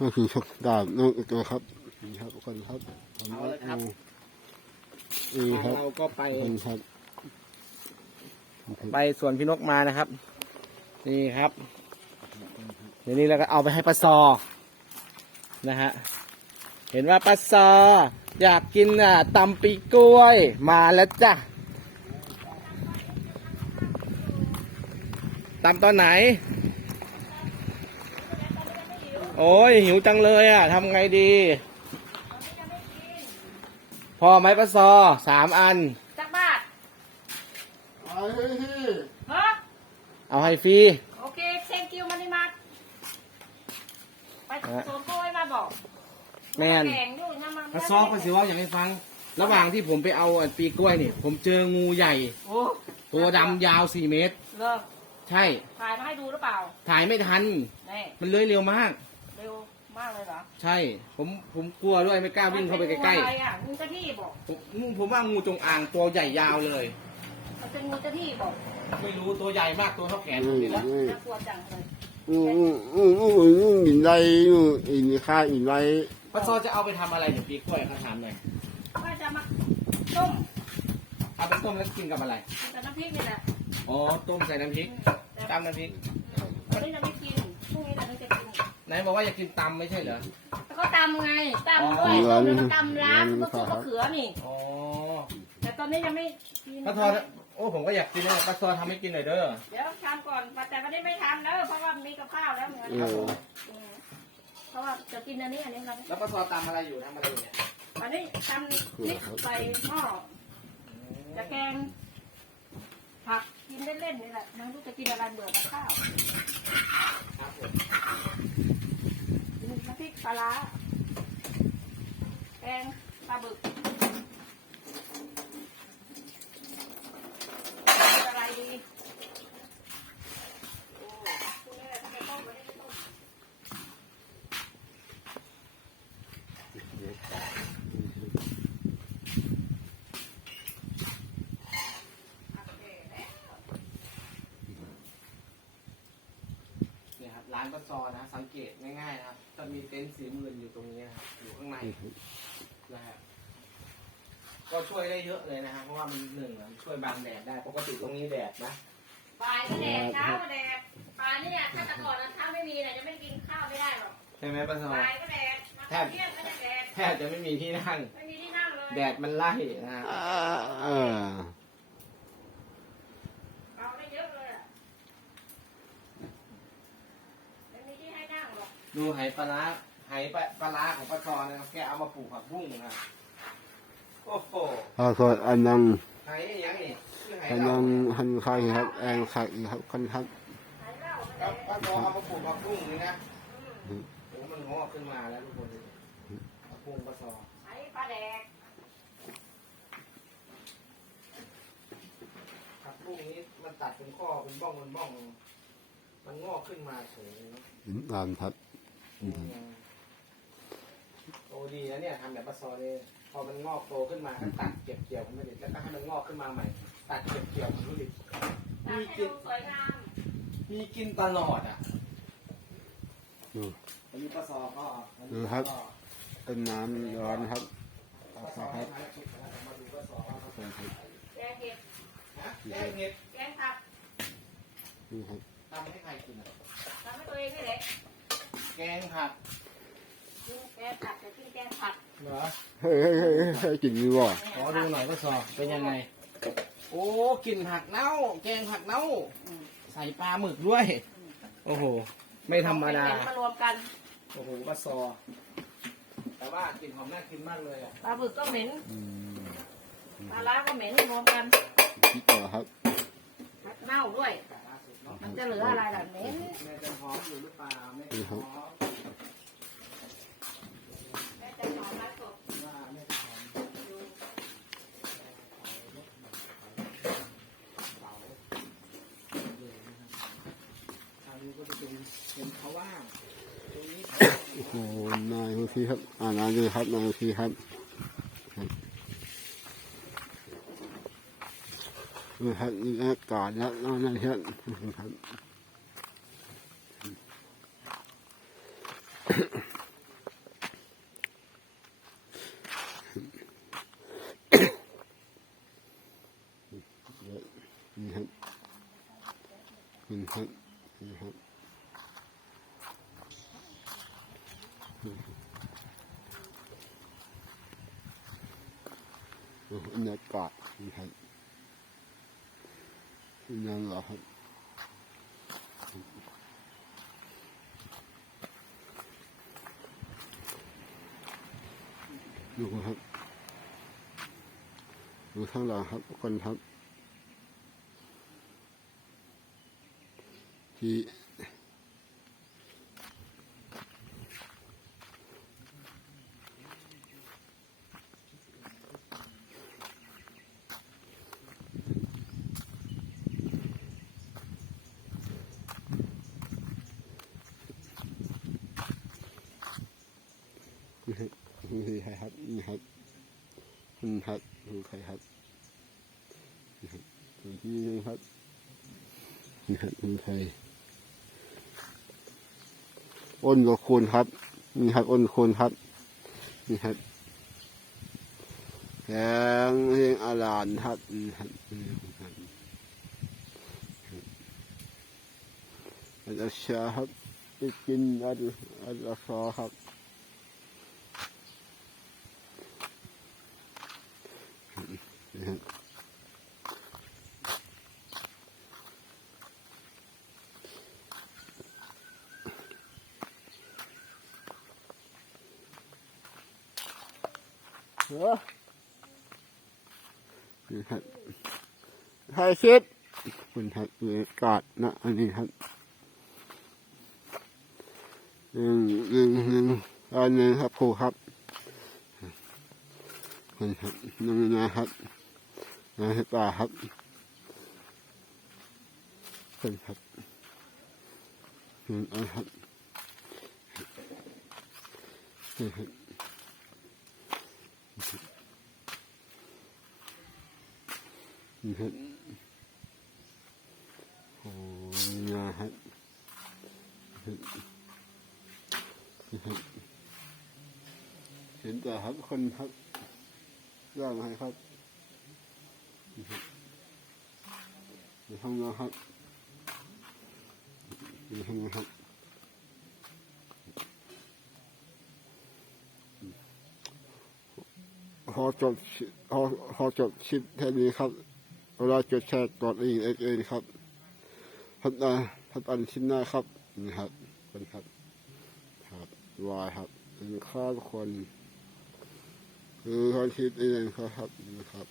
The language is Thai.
ก็คือชกดาบน้องอีกตัวครับนี่ครับทุกคนครับผมเอาเลยครับนี่ครับเราก็ไปทุกคนครับ ไปสวนพี่นกมานะครับ นี่ครับเดี๋ยวนี้เราก็เอาไปให้ป้าซอนะฮะเห็นว่าป้าซออยากกินอะตำปีกล้วยมาแล้วจ้ะตำตอนไหน โอ้ยหิวจังเลยอะทำไงดี พอไหมป้าซอสามอัน จักบาทฮะเอาให้ฟรีโอเค thank you มันนี่มาไปสวนกล้วยมาบอกแม่นแข่งอยู่นะมันมาซอกมาสิว่าอยากให้ฟัง ระหว่างที่ผมไปเอาอันปีกล้วยนี่ ผมเจองูใหญ่ โอ้ตัวดำยาวสี่เมตร เลิกใช่ ถ่ายมาให้ดูหรือเปล่า ถ่ายไม่ทันนี่มันเลื้อยเร็วมากเร็ว มากเลยเหรอใช่ ผมผมกลัวด้วยไม่กล้าวิ่งเข้าไปใกล้มันเป็นงูอะไรอะงูเจ้าที่บอกๆผมผมว่างูจงอางตัวใหญ่ยาวเลย มันเป็นงูเจ้าที่บอกไม่รู้ตัวใหญ่มากตัวเท่าแขนผอืมมนี่แหละอืมน่ากลัวจังเลยอืมอืมอืมอืมอืมอินไรอืมอินค่าอินไรป้าซอจะเอาไปทำอะไรเนี่ยปีกล้วยเขาถามหน่อยว่าจะมาต้มเอาไปต้มแล้วกินกับอะไรแต่น้ำพริกนี่แหละอ๋อต้มใส่น้ำพริกแต่ตำน้ำพริกวันนี้จะไม่กินพรุ่งนี้เราจะกิน ไหนบอกว่าอยากกินตำไม่ใช่เหรอ แล้วก็ตำไงตำด้วยต้มแล้วก็ตำล้างมะเขือมะเขือนี่ อ๋อแต่ตอนนี้ยังไม่กินป้าซอโอ้ผมก็อยากกินนะป้าซอทำให้กินหน่อยเด้อ เดี๋ยวทำก่อนแต่วันนี้ไม่ทำแล้วเพราะว่ามีกับข้าวแล้วเหมือนกันเอออืมเพราะว่าจะกินอันนี้อันนี้ครับแล้วป้าซอตำอะไรอยู่ทำอะไรอยู่เนี่ยวันนี้ทำพริกใส่หม้อจะแกงผักกินเล่นๆนี่แหละไม่รู้จะกินอะไรเบื่อกับข้าวครับผมกินน้ำพ ริกปลาร้าแกงปลาบึกอะไรดีโอ้พรุ่งนี้เรจะต้มวันนี้ไม่ต้มเนี่ยครับร้านป้าซอนะ สังเกตง่ายๆนะครับ จะมีเต็นท์สีมืนอยู่ตรงนี้นะครับอยู่ข้างในนะฮะก็ช่วยได้เยอะเลยนะครับเพราะว่ามันหนึ่งอะช่วยบังแดดได้ปกติตรงนี้แดดนะบ่ายก็แดดเช้าก็แดดป่านเนี่ยถ้าแต่ก่อนนะถ้าไม่มีเนี่ยจะไม่กินข้าวไม่ได้หรอกใช่ไหมป้าซอบ่ายก็แดดมาแทบเที่ยงก็จะแดดแทบจะไม่มีที่นั่งไม่มีที่นั่งเลยแดดมันไล่นะฮะอ่าเออ เอาได้เยอะเลยอะไม่มีที่ให้นั่งหรอก ดูไหปลาร้าไหปลาปลาร้าของป้าซอนะครับแกเอามาปลูกผักบุ้งนะครับโอ้โหพอสดอันนังไหยังนี่ชื่อไหอันเรานังหันไข่ครับแองไข่ครับคนครับหายเหล้าครับป้าซอเอามาปลูกผักบุ้งนี่นะอืมโอ้มันงอกขึ้นมาแล้วทุกคนดูผักบุ้งป้าซอหายปลาแดกผักบุ้งนี้มันตัดเป็นข้อเป็นบ้องเป็นบ้อง มันงอกขึ้นมาเฉยเลยเนาะตามครับอืม โอ้ดีนะเนี่ยทำแบบป้าซอเลยพอมันงอกโตขึ้นมาก็ตัดเก็บเกี่ยวมันไม่ได้แล้วก็ให้มันงอกขึ้นมาใหม่ ตัดเก็บเกี่ยวมันไม่ได้ตามีให้กินดูสวยงามมีกินตลอดอะดูอันนี้ป้าซอก็อันดูนี้ครับก็เป็นน้ำร้อนครับป้าซอคให้รับมาแล้วคิดแล้วมาดูป้าซอว่าเขาครับแกงเห็ดนะแกงเห็ดแกงผักนี่ครับทำให้ใครกินอะทำให้ตัวเองนี่แหละ แกงผักกินแกงผักจะกินแกงผักเหรอเฮ้ยเฮ้ยเฮ้ยเฮ้ยกินดีว่ะขอดูหน่อยป้าซอเป็นยังไง โอ้กลิ่นผักเน่า แกงผักเน่าอืมใส่ปลาหมึกด้วย โอ้โห ไม่ธรรมดาเอเป็นมารวมกัน โอ้โหป้าซอ แต่ว่ากลิ่นหอมน่ากินมากเลยอะปลาบึกก็เหม็นอืมปลาล้าก็เหม็นรวมกันพี่ต่อครับผักเน่าด้วย มันจะเหลืออะไรล่ะเหม็นแม่จะหอมอยู่หรือเปล่าแม่จะหอมแม่จะนอนรักสดว่าแม่จะหอมอยู่ทางนี้ก็จะเป็นเป็นเขาว่างตรงนี้โอ้โหนายดูสิครับ อ่านานดูครับนายดูสิครับครับ นะครับนี่ก็ก่อนแล้วนะครับครับนี่ครับนี่ครับนี่ครับนี่ครับ นั่นเหรอครับดูครับดูข้างหลังครับทุกคนครับที่ นี่ครับ นี่ใครครับนี่ครับคุณครับดูใครครับนี่ครับดูที่นี่ครับนี่ครับดูใครอ้นกับคุณครับนี่ครับอ้นคุณครับนี่ครับแกงเรียงอาลานครับนี่ครับนี่ครับอันดับชาครับไปกินอันอันดับซอครับนะครับเออ นี่ครับใครคิดคุณครับบรรยากาศนะอันนี้ครับหนึ่งหนึ่งหนึ่งอันหนึ่งครับครูครับคุณครับนึ่งนะครับนะป่าครับเป็นครับอืมเอาครับนี่ครับ นี่ครับโอ้ยนะครับนี่ครับเห็นแต่ครับคนครับย่างให้ครับในห้องนะครับในห้องนะครับพอ จบพอพอจบชิปแค่นี้ครับเวลาจดแชร์กดอีกเองเอครับพัดนาพัดอันชิ้นหน้าครับนี่ครับคนครับครับวายครับเป็นข้าวคนคือคนคิดเองครับครับนะครับ